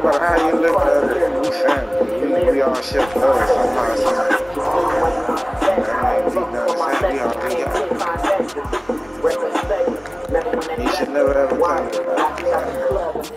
About how you look at it, we family. We all share blood somehow, you should never ever tell me about it.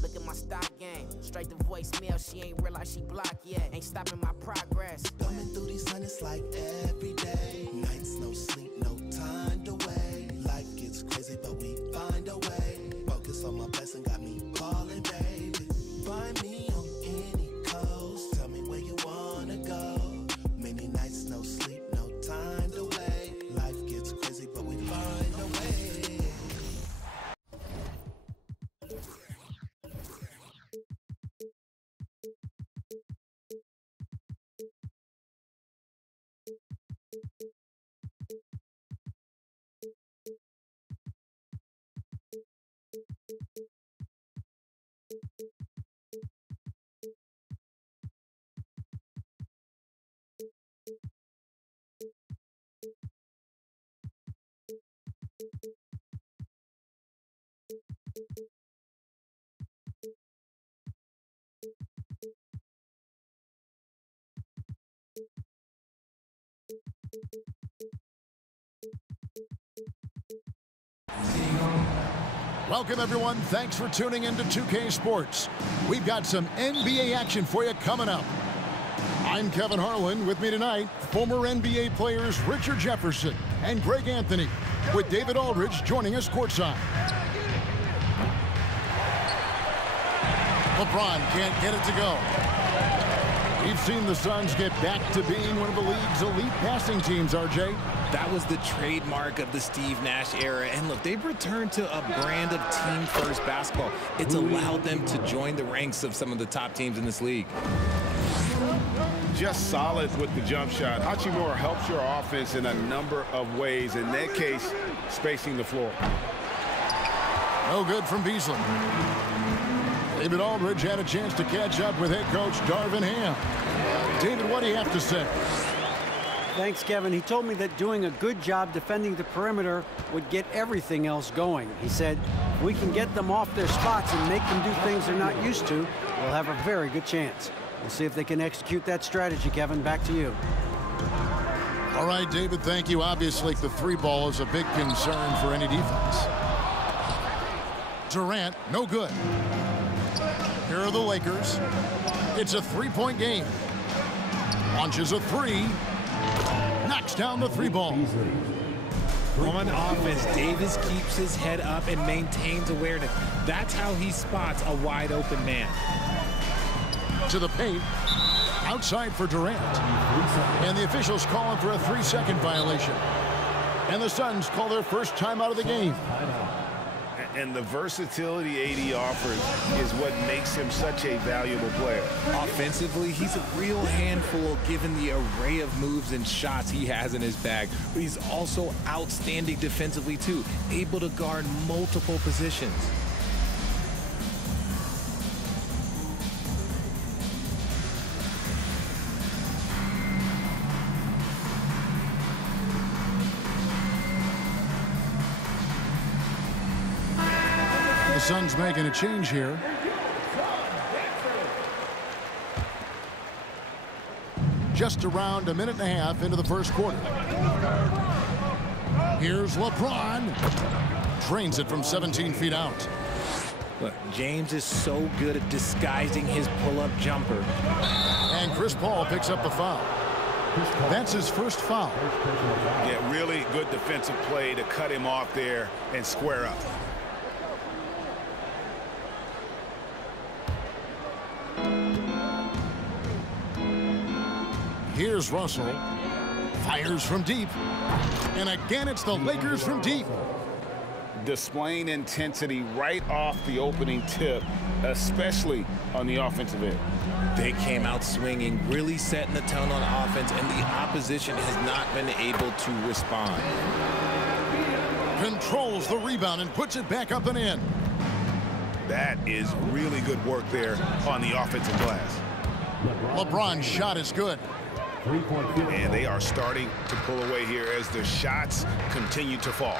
Look at my stock game. Straight to voicemail, she ain't realize she blocked yet. Ain't stopping my progress. Coming through these hundreds like every day. Nights, no sleep, no time to wait. Life gets crazy, but we find a way. Focus on my blessing, got me calling, baby. Find me on any coast. Tell me where you wanna go. Many nights, no sleep, no time to wait. Life gets crazy, but we find a way. Welcome, everyone. Thanks for tuning in to 2K Sports. We've got some NBA action for you coming up. I'm Kevin Harlan. With me tonight, former NBA players Richard Jefferson and Greg Anthony, with David Aldridge joining us courtside. LeBron can't get it to go. We've seen the Suns get back to being one of the league's elite passing teams, RJ. That was the trademark of the Steve Nash era. And look, they've returned to a brand of team-first basketball. It's allowed them to join the ranks of some of the top teams in this league. Just solid with the jump shot. Hachimura helps your offense in a number of ways. In that case, spacing the floor. No good from Beasley. David Aldridge had a chance to catch up with head coach Darvin Ham. David, what do you have to say? Thanks, Kevin. He told me that doing a good job defending the perimeter would get everything else going. He said, if we can get them off their spots and make them do things they're not used to, we'll have a very good chance. We'll see if they can execute that strategy, Kevin. Back to you. All right, David, thank you. Obviously, the three ball is a big concern for any defense. Durant, no good. Here are the Lakers. It's a three-point game. Launches a three. Knocks down the three ball. On offense, Davis keeps his head up and maintains awareness. That's how he spots a wide open man. To the paint. Outside for Durant. And the officials call him for a 3-second violation. And the Suns call their first time out of the game. And the versatility AD offers is what makes him such a valuable player. Offensively, he's a real handful given the array of moves and shots he has in his bag. But he's also outstanding defensively, too, able to guard multiple positions. The Suns making a change here. Just around a minute and a half into the first quarter. Here's LeBron. Drains it from 17 feet out. Look, James is so good at disguising his pull-up jumper. And Chris Paul picks up the foul. That's his first foul. Yeah, really good defensive play to cut him off there and square up. Here's Russell. Fires from deep. And again, it's the Lakers from deep. Displaying intensity right off the opening tip, especially on the offensive end. They came out swinging, really setting the tone on offense, and the opposition has not been able to respond. Controls the rebound and puts it back up and in. That is really good work there on the offensive glass. LeBron's shot is good. And they are starting to pull away here as the shots continue to fall.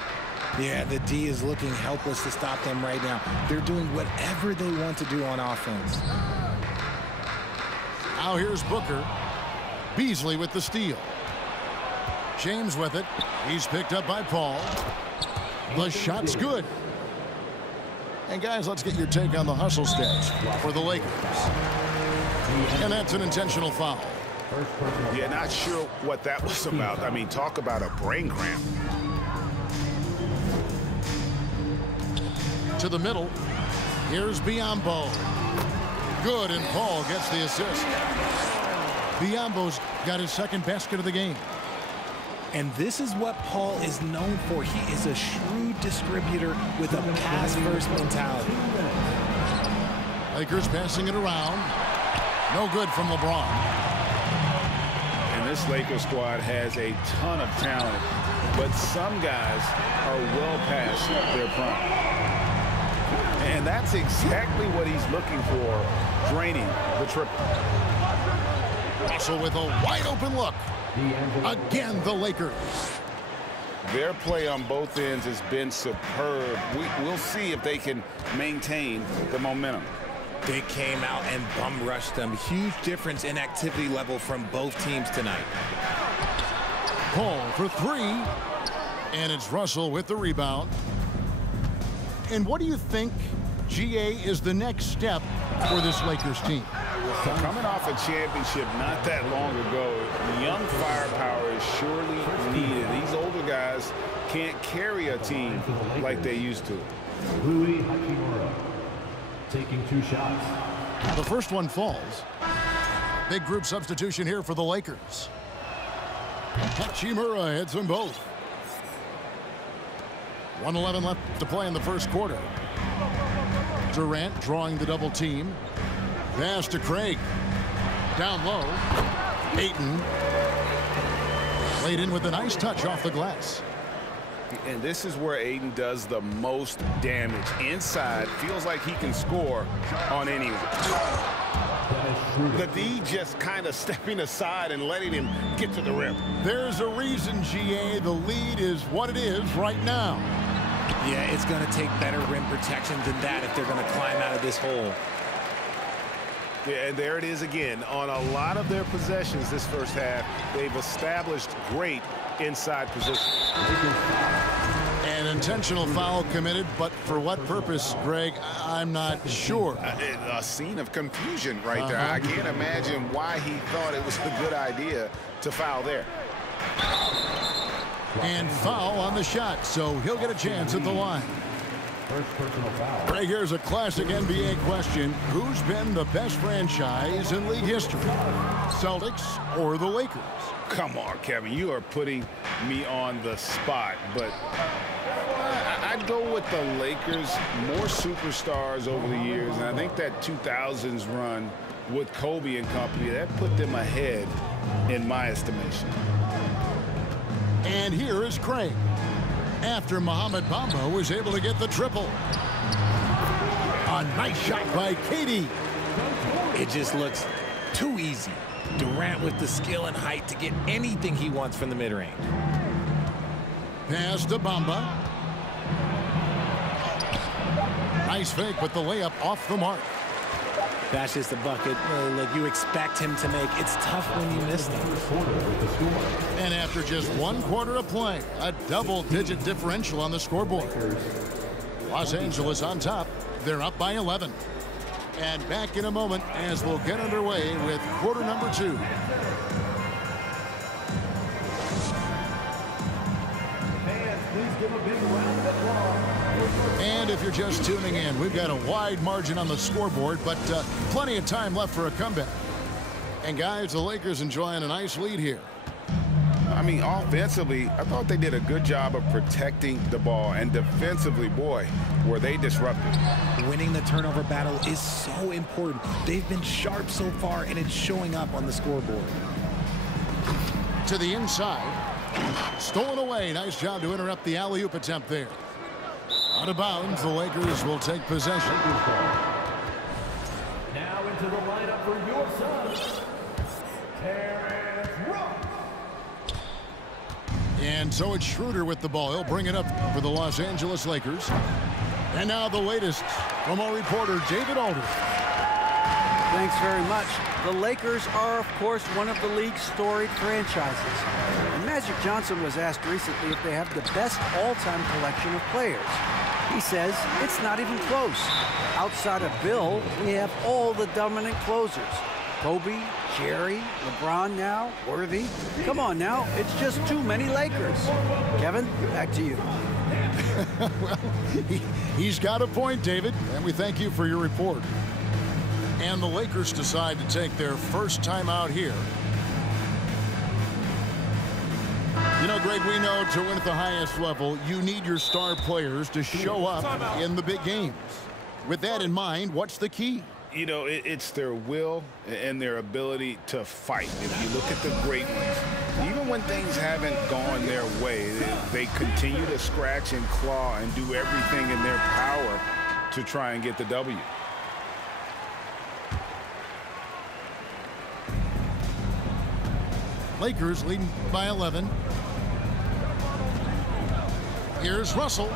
Yeah, the D is looking helpless to stop them right now. They're doing whatever they want to do on offense. Now here's Booker. Beasley with the steal. James with it. He's picked up by Paul. The shot's good. And guys, let's get your take on the hustle stats for the Lakers. And that's an intentional foul. Yeah, not sure what that was about. I mean, talk about a brain cramp. To the middle. Here's Biyombo. Good, and Paul gets the assist. Biyombo's got his second basket of the game. And this is what Paul is known for. He is a shrewd distributor with a pass-first mentality. Lakers passing it around. No good from LeBron. And this Lakers squad has a ton of talent, but some guys are well past their prime. And that's exactly what he's looking for, draining the triple. Russell with a wide open look. Again, the Lakers. Their play on both ends has been superb. We'll see if they can maintain the momentum. They came out and bum rushed them. Huge difference in activity level from both teams tonight. Paul for three. And it's Russell with the rebound. And what do you think, GA, is the next step for this Lakers team? Coming off a championship not that long ago, young firepower is surely needed. These older guys can't carry a team like they used to. Rui Hachimura taking 2 shots. The first one falls. Big group substitution here for the Lakers. Hachimura hits them both. 1:11 left to play in the first quarter. Durant drawing the double team. Pass to Craig. Down low. Ayton. Laid in with a nice touch off the glass. And this is where Ayton does the most damage. Inside, feels like he can score on anyone. The D just kind of stepping aside and letting him get to the rim. There's a reason, GA, the lead is what it is right now. Yeah, it's going to take better rim protection than that if they're going to climb out of this hole. Yeah, and there it is again. On a lot of their possessions this first half, they've established great inside position. An intentional foul committed, but for what purpose, Greg, I'm not sure. A scene of confusion right there. I can't imagine why he thought it was a good idea to foul there. And foul on the shot, so he'll get a chance at the line. First personal foul. Greg, here's a classic NBA question. Who's been the best franchise in league history? Celtics or the Lakers? Come on, Kevin. You are putting me on the spot, but I'd go with the Lakers. More superstars over the years, and I think that 2000s run with Kobe and company, that put them ahead in my estimation. And here is Craig. After Mohamed Bamba was able to get the triple. A nice shot by Katie. It just looks too easy. Durant with the skill and height to get anything he wants from the mid-range. Pass to Bamba. Nice fake, but the layup off the mark. That's just a bucket like you expect him to make. It's tough when you miss them. And after just 1 quarter of play, a double-digit differential on the scoreboard. Los Angeles on top. They're up by 11. And back in a moment as we'll get underway with quarter number 2. Fans, please give a big round of applause. And if you're just tuning in, we've got a wide margin on the scoreboard, but plenty of time left for a comeback. And guys, the Lakers enjoying a nice lead here. I mean, offensively, I thought they did a good job of protecting the ball, and defensively, boy, were they disruptive. Winning the turnover battle is so important. They've been sharp so far, and it's showing up on the scoreboard. To the inside. Stolen away. Nice job to interrupt the alley-oop attempt there. Out of bounds, the Lakers will take possession. Now into the lineup for your son, Terrence Ross. And so it's Schroeder with the ball. He'll bring it up for the Los Angeles Lakers. And now the latest from our reporter, David Aldridge. Thanks very much. The Lakers are, of course, one of the league's storied franchises. And Magic Johnson was asked recently if they have the best all-time collection of players. He says it's not even close. Outside of Bill, we have all the dominant closers. Kobe, Jerry, LeBron now, Worthy. Come on now, it's just too many Lakers. Kevin, back to you. Well, he's got a point, David, and we thank you for your report. And the Lakers decide to take their first time out here. You know, Greg, we know to win at the highest level, you need your star players to show up in the big games. With that in mind, what's the key? You know, it's their will and their ability to fight. If you look at the great ones, even when things haven't gone their way, they continue to scratch and claw and do everything in their power to try and get the W. Lakers leading by 11. Here's Russell.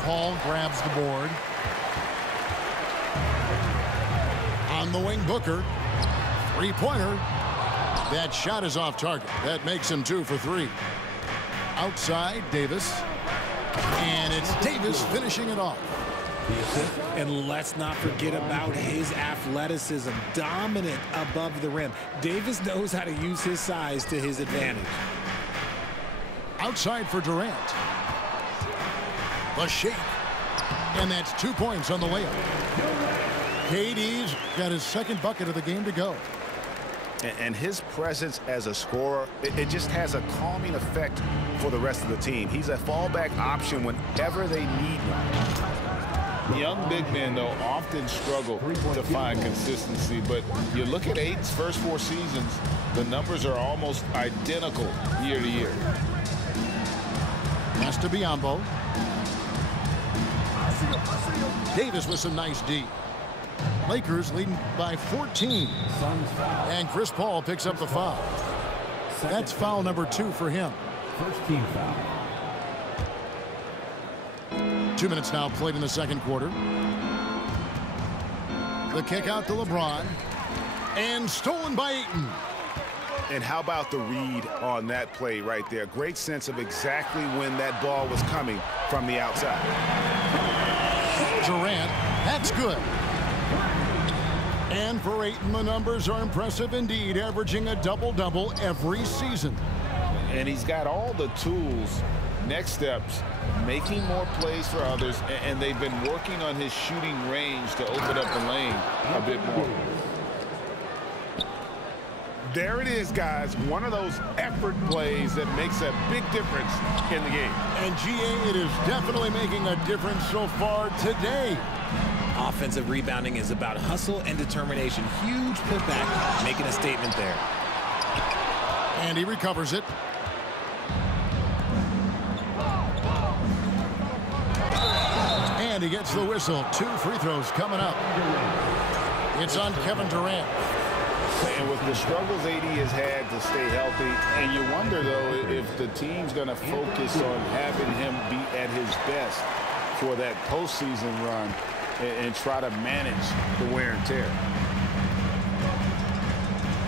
Paul grabs the board. On the wing, Booker. Three-pointer. That shot is off target. That makes him 2 for 3. Outside, Davis. And it's Davis finishing it off. And let's not forget about his athleticism. Dominant above the rim. Davis knows how to use his size to his advantage. Outside for Durant. The shake. And that's 2 points on the layup. KD's got his second bucket of the game to go. And his presence as a scorer, it just has a calming effect for the rest of the team. He's a fallback option whenever they need one. Young big men, though, often struggle to find consistency. But you look at Ayton's first 4 seasons, the numbers are almost identical year to year. Has to be Biombo. Davis with some nice D. Lakers leading by 14. And Chris Paul picks up the foul. That's foul number 2 for him. First team foul. 2 minutes now played in the second quarter. The kick out to LeBron. And stolen by Ayton. And how about the read on that play right there? Great sense of exactly when that ball was coming from the outside. Durant, that's good. And for Ayton, the numbers are impressive indeed, averaging a double-double every season. And he's got all the tools. Next steps, making more plays for others, and they've been working on his shooting range to open up the lane a bit more. There it is, guys. One of those effort plays that makes a big difference in the game. And GA, it is definitely making a difference so far today. Offensive rebounding is about hustle and determination. Huge putback, making a statement there. And he recovers it. And he gets the whistle. 2 free throws coming up. It's on Kevin Durant. And with the struggles AD has had to stay healthy, and you wonder, though, if the team's going to focus on having him be at his best for that postseason run and try to manage the wear and tear.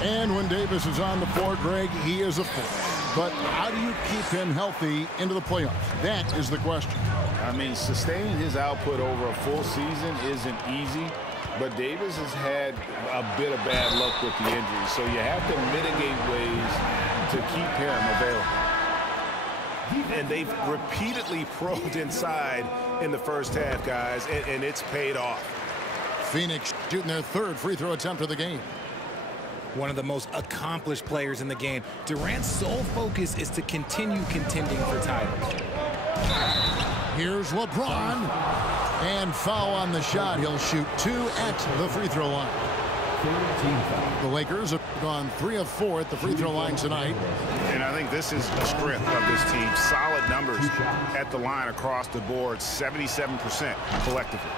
And when Davis is on the floor, Greg, he is a force. But how do you keep him healthy into the playoffs? That is the question. I mean, sustaining his output over a full season isn't easy, but Davis has had a bit of bad luck with the injury, so you have to mitigate ways to keep him available. And they've repeatedly probed inside in the first half, guys, and it's paid off. Phoenix shooting their 3rd free throw attempt of the game. One of the most accomplished players in the game. Durant's sole focus is to continue contending for titles. Here's LeBron. And foul on the shot. He'll shoot 2 at the free throw line. The Lakers have gone 3 of 4 at the free throw line tonight. And I think this is the strength of this team. Solid numbers at the line across the board, 77% collectively.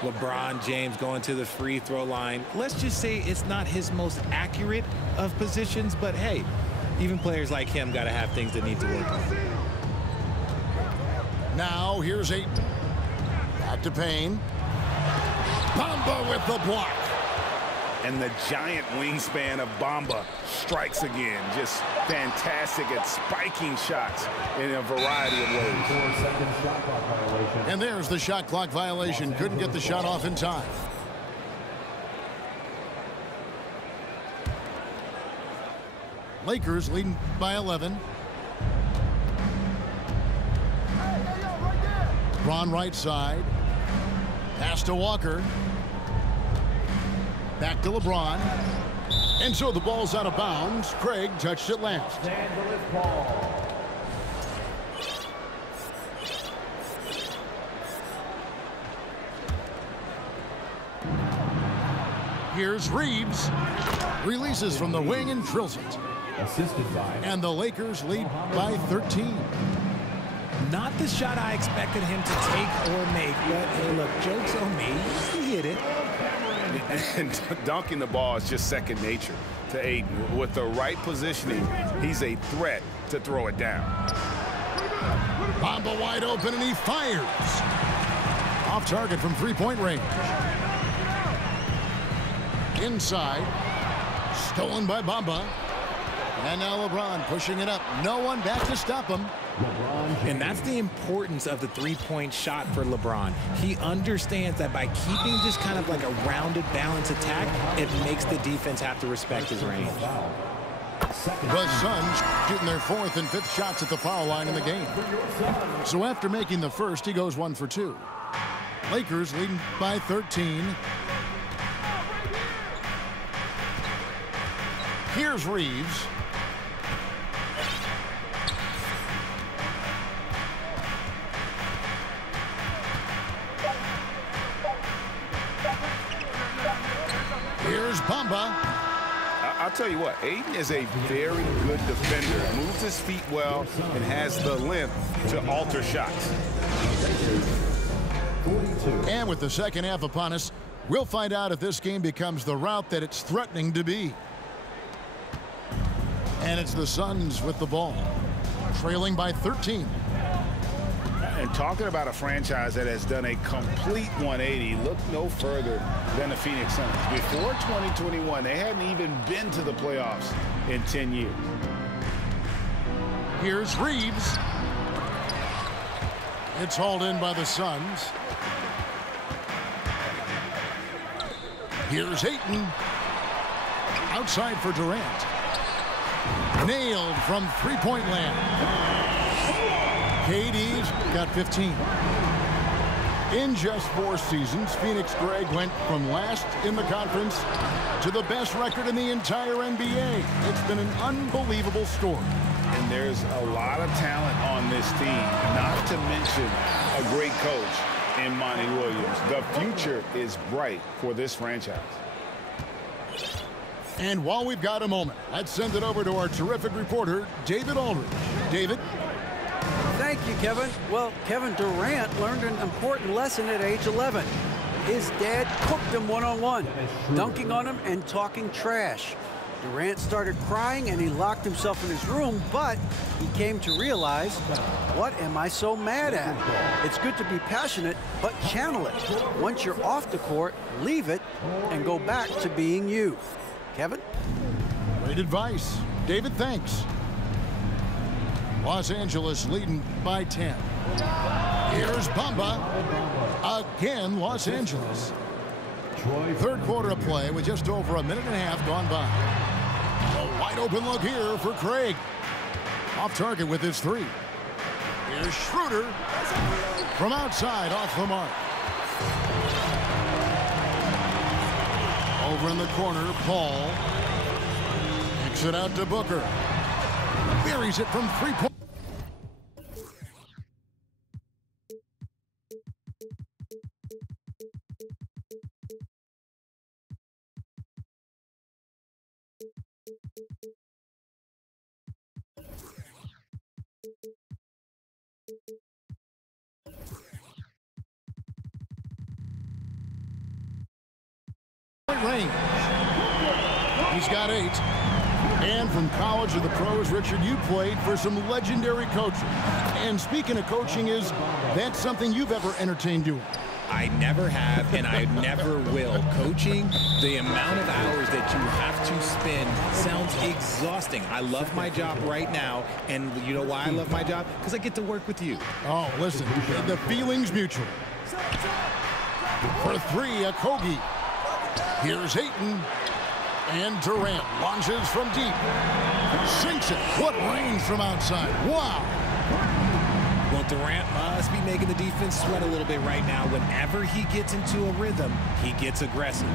LeBron James going to the free throw line. Let's just say it's not his most accurate of positions, but hey, even players like him got to have things that need to work on. Now here's Ayton. Back to Payne. Bamba with the block. And the giant wingspan of Bamba strikes again. Just fantastic at spiking shots in a variety of ways. 4-second shot clock violation. And there's the shot clock violation. Couldn't get the shot off in time. Lakers leading by 11. Ron right side. Pass to Walker. Back to LeBron. And so the ball's out of bounds. Craig touched it last. Angeles ball. Here's Reeves. Releases from the wing and drills it. Assisted by. And the Lakers lead by 13. Not the shot I expected him to take or make, but hey, look, joke's on me. He hit it. And dunking the ball is just second nature to Ayton. With the right positioning, he's a threat to throw it down. Bamba wide open, and he fires. Off target from three-point range. Inside. Stolen by Bamba. And now LeBron pushing it up. No one back to stop him. And that's the importance of the three-point shot for LeBron. He understands that by keeping just kind of like a rounded, balanced attack, it makes the defense have to respect his range. The Suns shooting their fourth and fifth shots at the foul line in the game. So after making the first, he goes 1 for 2. Lakers leading by 13. Here's Reeves. Here's Bamba. I'll tell you what, Ayton is a very good defender. Moves his feet well and has the length to alter shots. And with the second half upon us, we'll find out if this game becomes the route that it's threatening to be. And it's the Suns with the ball, trailing by 13. And talking about a franchise that has done a complete 180, look no further than the Phoenix Suns. Before 2021, they hadn't even been to the playoffs in 10 years. Here's Reeves. It's hauled in by the Suns. Here's Ayton. Outside for Durant. Nailed from three-point land. KD's got 15. In just 4 seasons, Phoenix, Greg, went from last in the conference to the best record in the entire NBA. It's been an unbelievable story. And there's a lot of talent on this team, not to mention a great coach in Monty Williams. The future is bright for this franchise. And while we've got a moment, let's send it over to our terrific reporter, David Aldridge. David? Thank you, Kevin. Well, Kevin Durant learned an important lesson at age 11. His dad cooked him one-on-one, dunking on him and talking trash. Durant started crying and he locked himself in his room, but he came to realize, what am I so mad at? It's good to be passionate, but channel it. Once you're off the court, leave it and go back to being you. Kevin? Great advice. David, thanks. Los Angeles leading by 10. Here's Bamba. Again, Los Angeles. Third quarter of play with just over a minute and a half gone by. A wide open look here for Craig. Off target with his 3. Here's Schroeder. From outside, off the mark. Over in the corner, Paul. Kicks it out to Booker. Buries it from three-point. range. He's got 8. And from college to the pros, Richard, you played for some legendary coaches. And speaking of coaching, is that something you've ever entertained doing? I never have, and I never will. Coaching, the amount of hours that you have to spend sounds exhausting. I love my job right now, and you know why I love my job? Because I get to work with you. Oh, listen, the feeling's mutual. For 3, Okogie. Here's Ayton. And Durant launches from deep. Sinks it. What range from outside. Wow. Well, Durant must be making the defense sweat a little bit right now. Whenever he gets into a rhythm, he gets aggressive.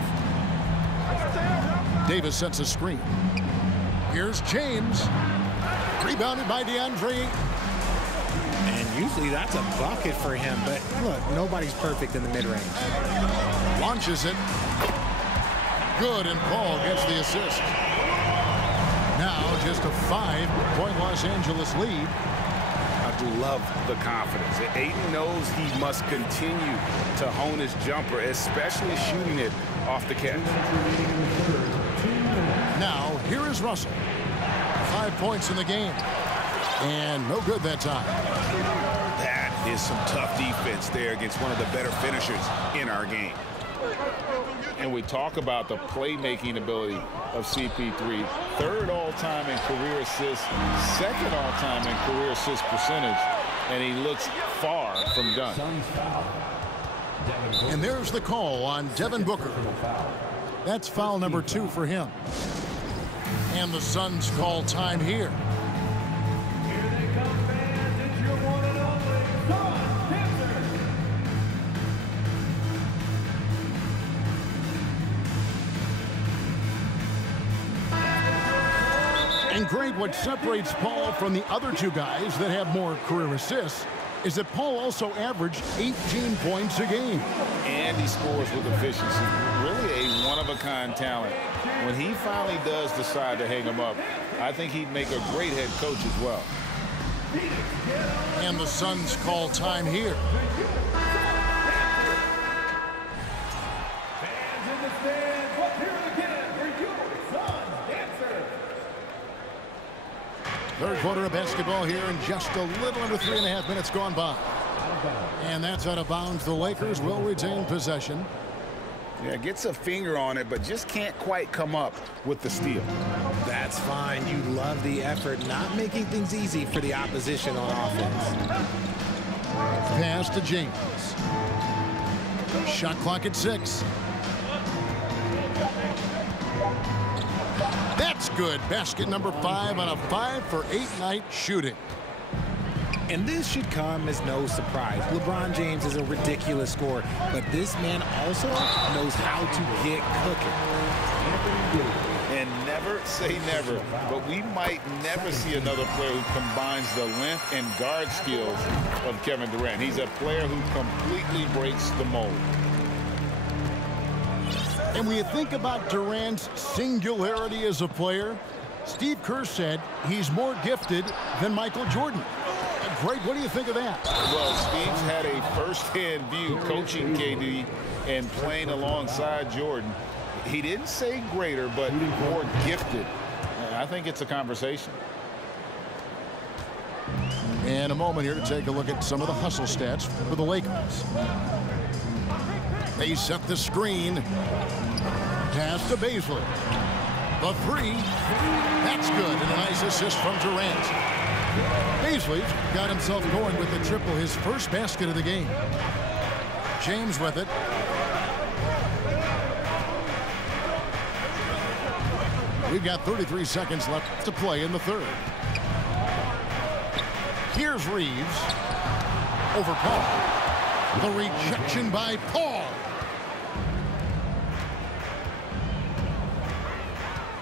Davis sets a screen. Here's James. Rebounded by DeAndre. And usually that's a bucket for him. But look, nobody's perfect in the mid-range. Launches it. Good, and Paul gets the assist. Now just a 5-point Los Angeles lead. I do love the confidence. Ayton knows he must continue to hone his jumper, especially shooting it off the catch. Now here is Russell. 5 points in the game. And no good that time. That is some tough defense there against one of the better finishers in our game. And we talk about the playmaking ability of CP3. 3rd all-time in career assists, 2nd all-time in career assist percentage, and he looks far from done. And there's the call on Devin Booker. That's foul number 2 for him. And the Suns call time here. Here they come, fans. It's your one and only Sun Dancer. And Greg, what separates Paul from the other 2 guys that have more career assists is that Paul also averaged 18 points a game. And he scores with efficiency. Really a one-of-a-kind talent. When he finally does decide to hang him up, I think he'd make a great head coach as well. And the Suns call time here. Fans in the stands, let's hear it again for your Sun Dancer. 3rd quarter of basketball here, and just a little under 3.5 minutes gone by. And that's out of bounds. The Lakers will retain possession. Yeah, gets a finger on it, but just can't quite come up with the steal. That's fine. You love the effort, not making things easy for the opposition on offense. Pass to James. Shot clock at 6. That's good. Basket number 5 on a 5-for-8 night shooting. And this should come as no surprise. LeBron James is a ridiculous scorer, but this man also knows how to get cooking. And never say never, but we might never see another player who combines the length and guard skills of Kevin Durant. He's a player who completely breaks the mold. And when you think about Durant's singularity as a player, Steve Kerr said he's more gifted than Michael Jordan. Greg, what do you think of that? Well, Steve's had a first-hand view coaching KD and playing alongside Jordan. He didn't say greater, but more gifted. I think it's a conversation. And a moment here to take a look at some of the hustle stats for the Lakers. They set the screen. Pass to Bazley. The 3. That's good. And a nice assist from Durant. Bazley's got himself going with the triple, his first basket of the game. James with it. We've got 33 seconds left to play in the 3rd. Here's Reeves. Over Paul. The rejection by Paul.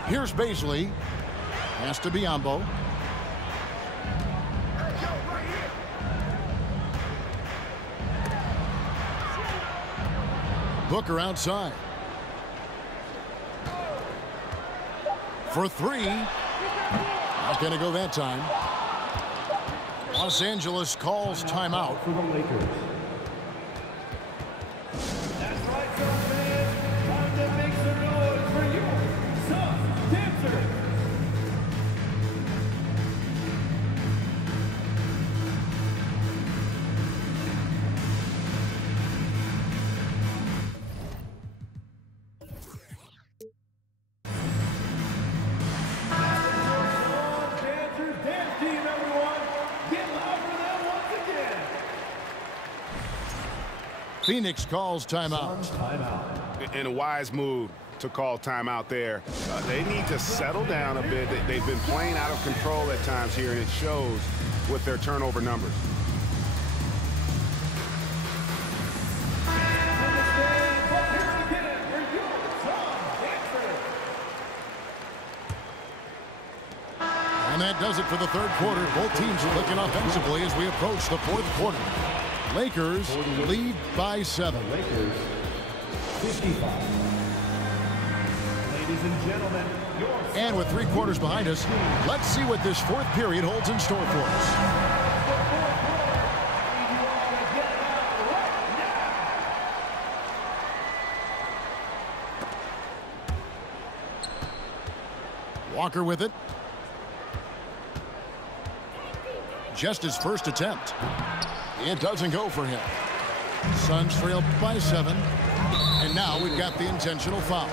Here's Bazley. Has to be Biombo. Booker outside. For 3. Not going to go that time. Los Angeles calls timeout. For the Lakers. That's right, son, man. Time to make some noise. Phoenix calls timeout. And a wise move to call timeout there. They need to settle down a bit. They've been playing out of control at times here, and it shows with their turnover numbers. And that does it for the third quarter. Both teams clicking offensively as we approach the fourth quarter. Lakers lead by 7. Lakers 55. Ladies and gentlemen, and with 3 quarters behind us, let's see what this fourth period holds in store for us. Walker with it. Just his first attempt. It doesn't go for him. Suns trail by 7. And now we've got the intentional foul.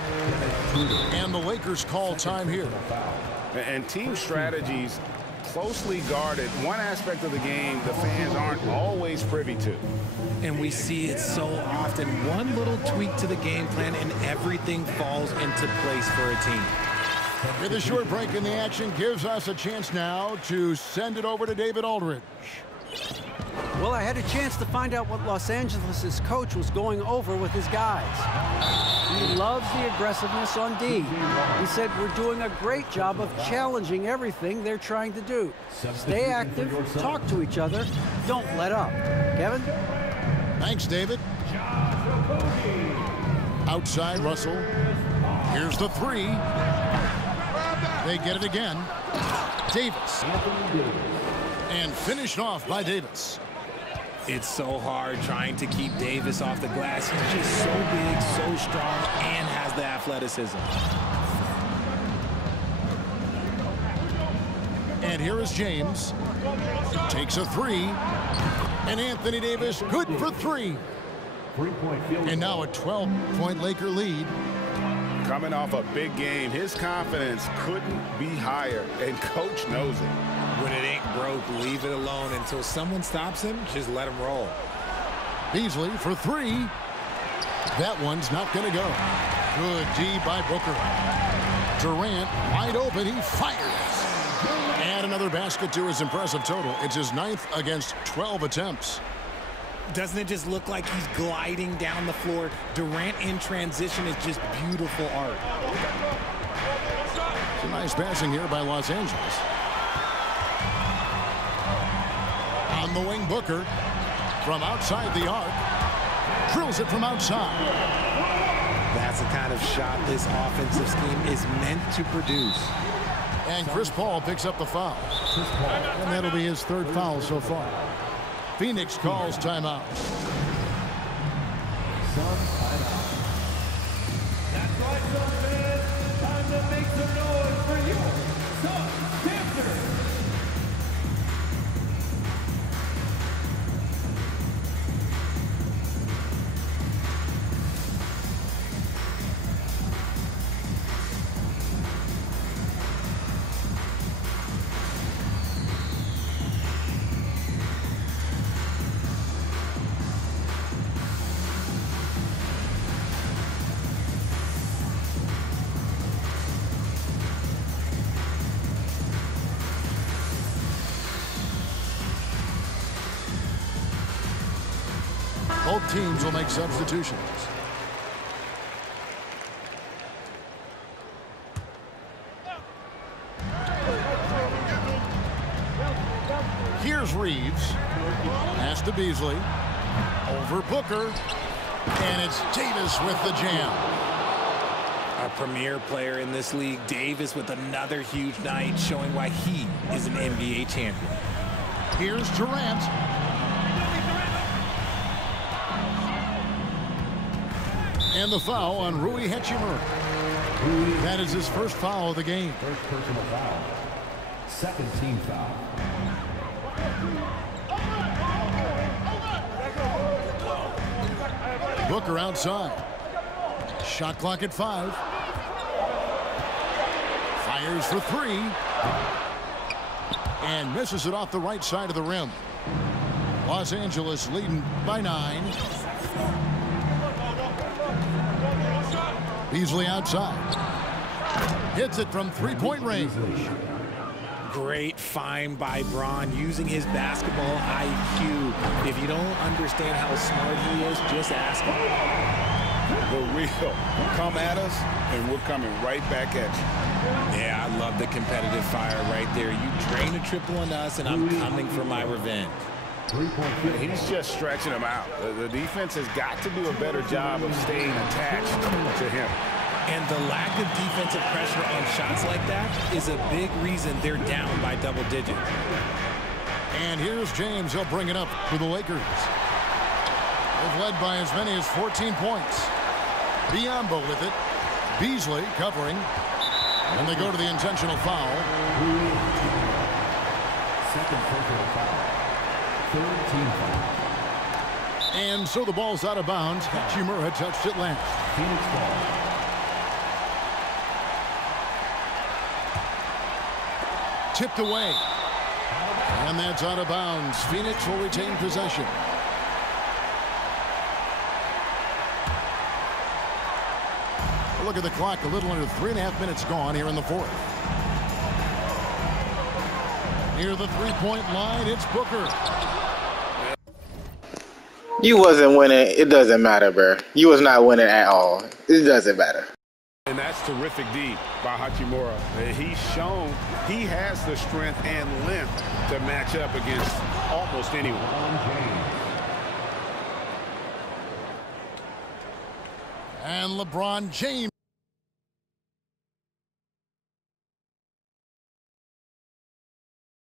And the Lakers call time here. And team strategies closely guarded. One aspect of the game the fans aren't always privy to. And we see it so often. One little tweak to the game plan and everything falls into place for a team. With a short break in the action gives us a chance now to send it over to David Aldridge. Well, I had a chance to find out what Los Angeles' coach was going over with his guys. He loves the aggressiveness on D. He said we're doing a great job of challenging everything they're trying to do. Stay active, talk to each other, don't let up. Kevin? Thanks, David. Outside Russell. Here's the 3. They get it again. Davis. And finished off by Davis. It's so hard trying to keep Davis off the glass. He's just so big, so strong, and has the athleticism. And here is James. Takes a 3. And Anthony Davis, good for 3. And now a 12-point Laker lead. Coming off a big game, his confidence couldn't be higher, and coach knows it. When it ain't broke, leave it alone until someone stops him. Just let him roll. Beasley for 3. That one's not going to go. Good D by Booker. Durant wide open. He fires. And another basket to his impressive total. It's his 9th against 12 attempts. Doesn't it just look like he's gliding down the floor? Durant in transition is just beautiful art. It's a nice passing here by Los Angeles. On the wing, Booker from outside the arc. Drills it from outside. That's the kind of shot this offensive scheme is meant to produce. And Chris Paul picks up the foul. And that'll be his 3rd foul so far. Phoenix calls timeout. that's right, Suns fans. Time to make some noise for you, Suns Panthers. Both teams will make substitutions. Here's Reeves. Pass to Beasley. Over Booker. And it's Davis with the jam. A premier player in this league, Davis with another huge night, showing why he is an NBA champion. Here's Durant. And the foul on Rui Hachimura. That is his first foul of the game. First personal foul. 2nd team foul. Booker outside. Shot clock at 5. Fires for 3. And misses it off the right side of the rim. Los Angeles leading by 9. Beasley outside. Hits it from three-point range. Great find by Bron using his basketball IQ. If you don't understand how smart he is, just ask him. The real. Come at us, and we're coming right back at you. Yeah, I love the competitive fire right there. You drain a triple on us, and I'm coming for my revenge. He's just stretching them out. The defense has got to do a better job of staying attached to him. And the lack of defensive pressure on shots like that is a big reason they're down by double digits. And here's James. He'll bring it up for the Lakers. They've led by as many as 14 points. Biyombo with it. Beasley covering. And they go to the intentional foul. Second personal foul. Third team foul. And so the ball's out of bounds. Hachimura touched it last. Phoenix ball. Tipped away. And that's out of bounds. Phoenix will retain possession. Look at the clock. A little under 3.5 minutes gone here in the fourth. Near the three-point line, it's Booker. You wasn't winning. It doesn't matter, bro. You was not winning at all. It doesn't matter. And that's terrific D by Hachimura. He's shown he has the strength and length to match up against almost anyone. And LeBron James.